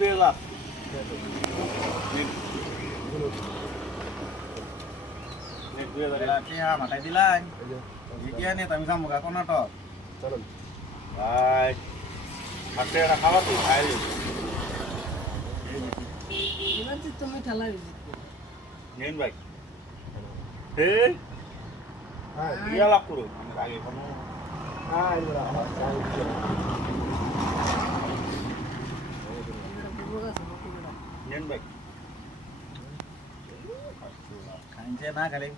2000 net 2000 টিয়া মাথায় দিলাই জিতিয়া নে তুমি যাম কর্ণাটক চলুন ভাই হাতে এটা খাওয়া তো খাই এবার যে তুমি ঠেলা জিতবে নেন ভাই হে হ্যাঁ ইয়া লাভ করো আমি আগে কোনো হ্যাঁ এবারে আমার চাই নেন ভাই খাইছে না খালি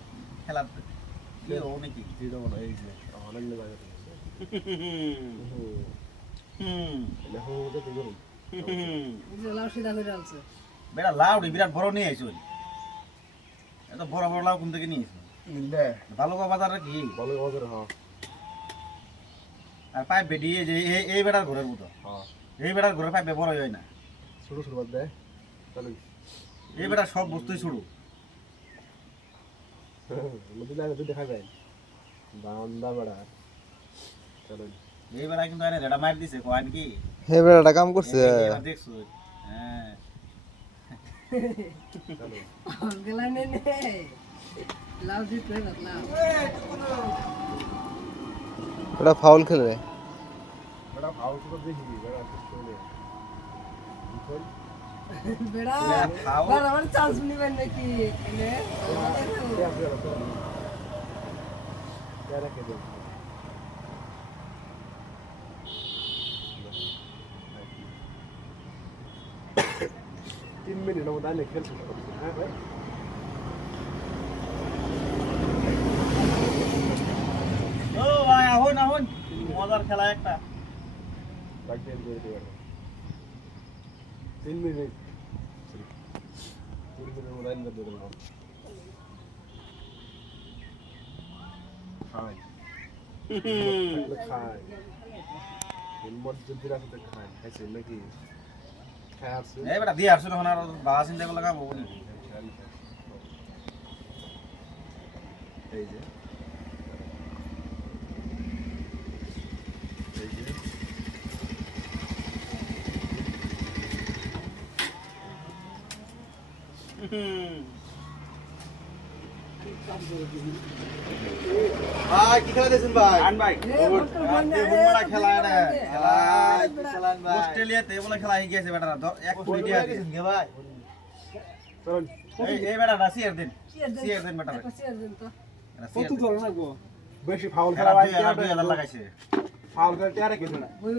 খেলা কি ও নাকি জিরো বড় এই যে অনেক লাগে লেখো তো কি করুন লাউ সিধা করে আলছে বেটা লাউ বিরাট বড় নিয়ে আইছো এত বড় বড় লাউ কোন থেকে নিয়ে আইছো ইন্দে ভালো বাজারে কি বলে ওদের হ্যাঁ আর পাইপ বেডিয়ে যে এই বেটার ঘরের মতো হ্যাঁ এই বেটার ঘরের পাইপ বড় হয় না ছোট ছোট বাদ দে চলুন এই বেটার সব বস্তুই ছোট মধ্যে লাগে তো দেখা যায় বান্দা বড়া চলুন এই বেটা কিন্তু আরে রেডা মার দিছে কয় কি হে বেড়াটা কাম করছে এবার দেখছো হ্যাঁ চলুন গেলা নে লাউ জিতবে লাউ ওটা ফাউল খেলে বড়া ভাও তো দেখি বড়া কিছু নেই বেড়া খাও। বার আমার চান্স নিবেন নাকি এনে क्या रखे दो तीन मिनट में डालने खेल सकते हैं भाई ও ভাই আহন আহন মজার খেলা একটা बैक डेल दे दे 3 मिनट 3 मिनट में डालने दे दो खाए खाए इन मत जल्दी रात तक खाए ऐसे में कि खाया से এই বেটা দিয়ে আসছো তখন আর বাবা চিন্তা করে লাগাবো নি এই যে এই যে ভাই কি খেলা দিছেন ভাই আন ভাই খেলা এটা খেলা অস্ট্রেলিয়াতে বলে খেলা হয়ে গেছে বেটারা 1 কোটি টাকা দিছেন কে ভাই চলুন এই বেটা রাশিয়ার দিন সিয়ার দিন বেটা কত ধরে রাখবো বেশি ফাউল খেলা খেলা ভাই 2000 লাগাইছে ফাউল খেলতে আর কিছু না ভাই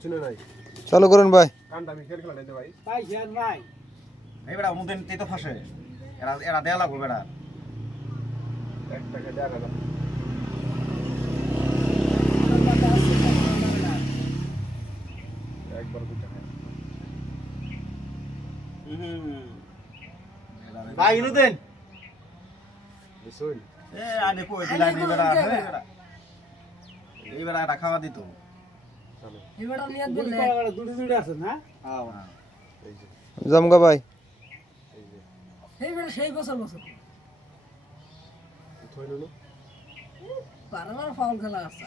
শুনে নাই চালু করুন ভাই কানটা আমি খেল খেলা নিতে ভাই ভাই শেয়ার ভাই এই বেটা অনুদিন তুই তো ফাঁসে এরা এরা দেয়া লাগবে বেটা 1 টাকা দেয়া গেল একবার দুটো টাকা ভাই ইনু দেন বুঝুন এ আনে কই দিলা নি বেটা এই বেটা এটা খাওয়া দিত চলো এবারে নিয়ে দিলে দুটি দুটি আছে না হ্যাঁ এই যে জমগা ভাই এই যে এইবারে সেই বছর থই নিলো বারবার ফাউল খেলা আছে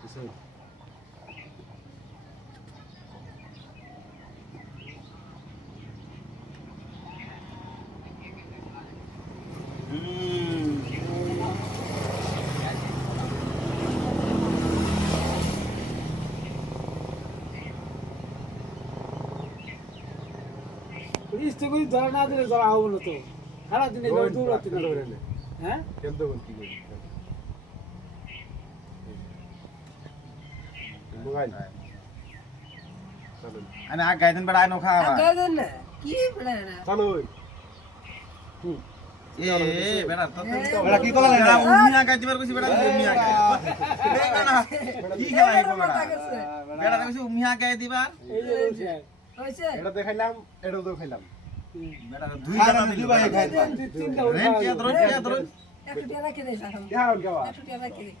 বুঝুন ইস্তেগুলি ধরা না দিলে ধরা হবে না তো সারা দিনে দৌড়াতে না ধরে নে হ্যাঁ খেলতে বল কি করি মোবাইল চলো আনে আগ গাইদেন বেটা আইনো খাওয়া আগে দেন না কি বেড়া চলো এ বেটা তো বেটা কি কলা লাগা উমিয়া গাইতে পার কইছি বেটা উমিয়া গাই বেটা কি খেলা হইবো বেটা বেটা কইছি উমিয়া গাই দিবা এই যে বলছে হইছে এটা দেখাইলাম এটাও দেখাইলাম বেটা দুই জানা দুই ভাই খাইবা তিনটা রেন কে ধরো 100 টাকা রেখে দেই क्या हो गया 100 টাকা রেখে দেই